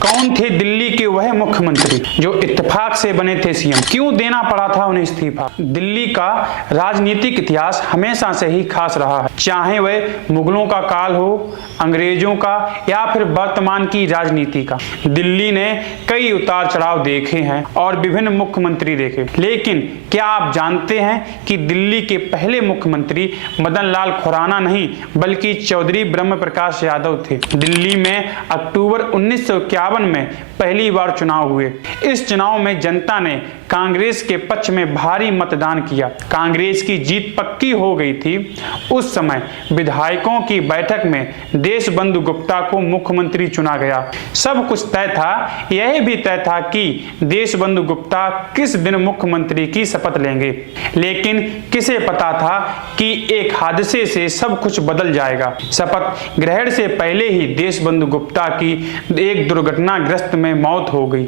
कौन थे दिल्ली के वह मुख्यमंत्री जो इत्तेफाक से बने थे सीएम? क्यों देना पड़ा था उन्हें इस्तीफा? दिल्ली का राजनीतिक इतिहास हमेशा से ही खास रहा है, चाहे वह मुगलों का काल हो, अंग्रेजों का या फिर वर्तमान की राजनीति का। दिल्ली ने कई उतार चढ़ाव देखे हैं और विभिन्न मुख्यमंत्री देखे, लेकिन क्या आप जानते हैं कि दिल्ली के पहले मुख्यमंत्री मदन लाल खुराना नहीं बल्कि चौधरी ब्रह्म प्रकाश यादव थे। दिल्ली में अक्टूबर 1951 में पहली बार चुनाव हुए। इस चुनाव में जनता ने कांग्रेस के पक्ष में भारी मतदान किया। कांग्रेस की जीत पक्की हो गई थी। उस समय विधायकों की बैठक में देशबंधु गुप्ता को मुख्यमंत्री चुना गया। सब कुछ तय था, यह भी तय था कि देशबंधु गुप्ता किस दिन मुख्यमंत्री की शपथ लेंगे, लेकिन किसे पता था कि एक हादसे से सब कुछ बदल जाएगा। शपथ ग्रहण से पहले ही देशबंधु गुप्ता की एक दुर्घटनाग्रस्त में मौत हो गई।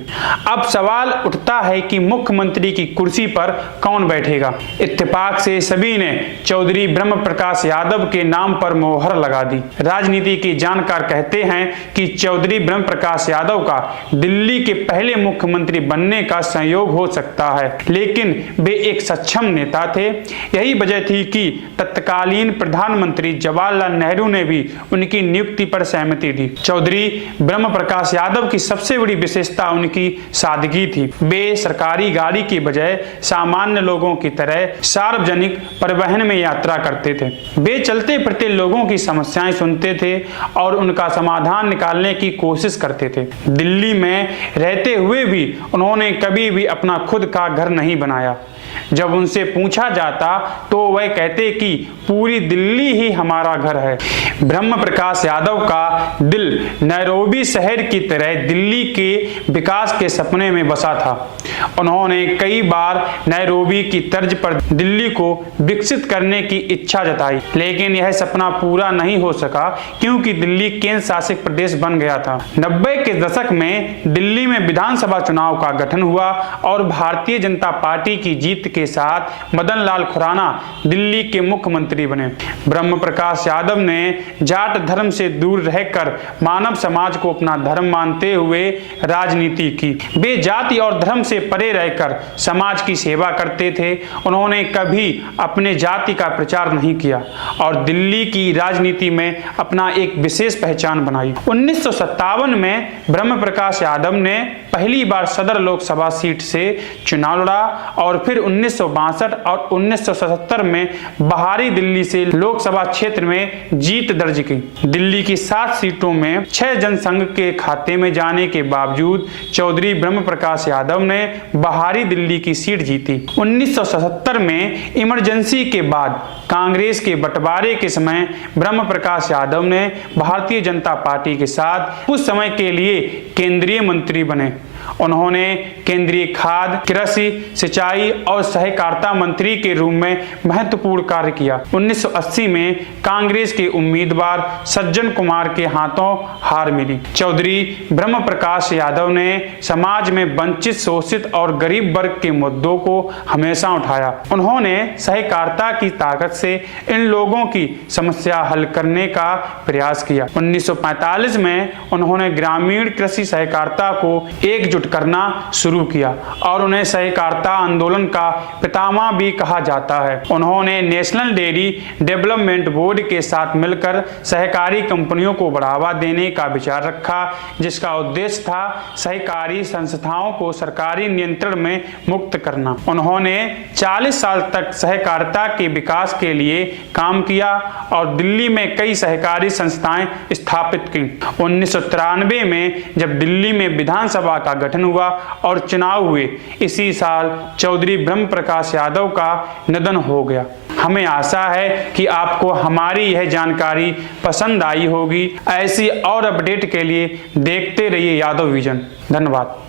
अब सवाल उठता है कि मुख्यमंत्री की कुर्सी पर कौन बैठेगा? इत्तेफाक से सभी ने चौधरी ब्रह्म प्रकाश यादव के नाम पर मोहर लगा दी। राजनीति के जानकार कहते हैं कि चौधरी ब्रह्म प्रकाश यादव का दिल्ली के पहले मुख्यमंत्री बनने का संयोग हो सकता है, लेकिन वे एक सक्षम नेता थे। यही वजह थी कि तत्कालीन प्रधानमंत्री जवाहरलाल नेहरू ने भी उनकी नियुक्ति पर सहमति दी। चौधरी ब्रह्म प्रकाश यादव की सबसे बड़ी विशेषता उनकी सादगी थी। वे सरकारी गाड़ी की बजाय सामान्य लोगों की तरह सार्वजनिक परिवहन में यात्रा करते थे। वे चलते फिरते लोगों की समस्याएं सुनते थे और उनका समाधान निकालने की कोशिश करते थे। दिल्ली में रहते हुए भी उन्होंने कभी भी अपना खुद का घर नहीं बनाया। जब उनसे पूछा जाता तो वह कहते कि पूरी दिल्ली ही हमारा घर है। ब्रह्म प्रकाश यादव का दिल नैरोबी शहर की तरह दिल्ली के विकास के सपने में बसा था। उन्होंने कई बार नैरोबी की तर्ज पर दिल्ली को विकसित करने की इच्छा जताई, लेकिन यह सपना पूरा नहीं हो सका क्योंकि दिल्ली केंद्र शासित प्रदेश बन गया था। 90 के दशक में दिल्ली में विधानसभा चुनाव का गठन हुआ और भारतीय जनता पार्टी की जीत के साथ मदन लाल खुराना दिल्ली के मुख्यमंत्री बने। ब्रह्म प्रकाश यादव ने जाट धर्म से दूर रहकर मानव समाज को अपना धर्म मानते हुए राजनीति की। वे जाति और धर्म से परे रहकर समाज की सेवा करते थे। उन्होंने कभी अपने जाति का प्रचार नहीं किया और दिल्ली की राजनीति में अपना एक विशेष पहचान बनाई। 1957 में ब्रह्म प्रकाश यादव ने पहली बार सदर लोकसभा सीट से चुनाव लड़ा और फिर 1962 और 1977 में बाहरी दिल्ली से लोकसभा क्षेत्र में जीत दर्ज की। दिल्ली की 7 सीटों में 6 जनसंघ के खाते में जाने के बावजूद चौधरी ब्रह्म प्रकाश यादव ने बाहरी दिल्ली की सीट जीती। 1977 में इमरजेंसी के बाद कांग्रेस के बंटवारे के समय ब्रह्म प्रकाश यादव ने भारतीय जनता पार्टी के साथ कुछ समय के लिए केंद्रीय मंत्री बने। उन्होंने केंद्रीय खाद्य, कृषि, सिंचाई और सहकारिता मंत्री के रूप में महत्वपूर्ण कार्य किया। 1980 में कांग्रेस के उम्मीदवार सज्जन कुमार के हाथों हार मिली। चौधरी ब्रह्म प्रकाश यादव ने समाज में वंचित, शोषित और गरीब वर्ग के मुद्दों को हमेशा उठाया। उन्होंने सहकारिता की ताकत से इन लोगों की समस्या हल करने का प्रयास किया। 1945 में उन्होंने ग्रामीण कृषि सहकारिता को एकजुट करना शुरू किया और उन्हें सहकारिता आंदोलन का पितामह भी कहा जाता है। उन्होंने नेशनल डेयरी डेवलपमेंट बोर्ड के साथ मिलकर सहकारी कंपनियों को बढ़ावा देने का विचार रखा, जिसका उद्देश्य था सहकारी संस्थाओं को सरकारी नियंत्रण में मुक्त करना। उन्होंने 40 साल तक सहकारिता के विकास के लिए काम किया और दिल्ली में कई सहकारी संस्थाएं स्थापित की। 1993 में जब दिल्ली में विधानसभा का गठन हुआ और चुनाव हुए, इसी साल चौधरी ब्रह्म प्रकाश यादव का निधन हो गया। हमें आशा है कि आपको हमारी यह जानकारी पसंद आई होगी। ऐसी और अपडेट के लिए देखते रहिए यादव विजन। धन्यवाद।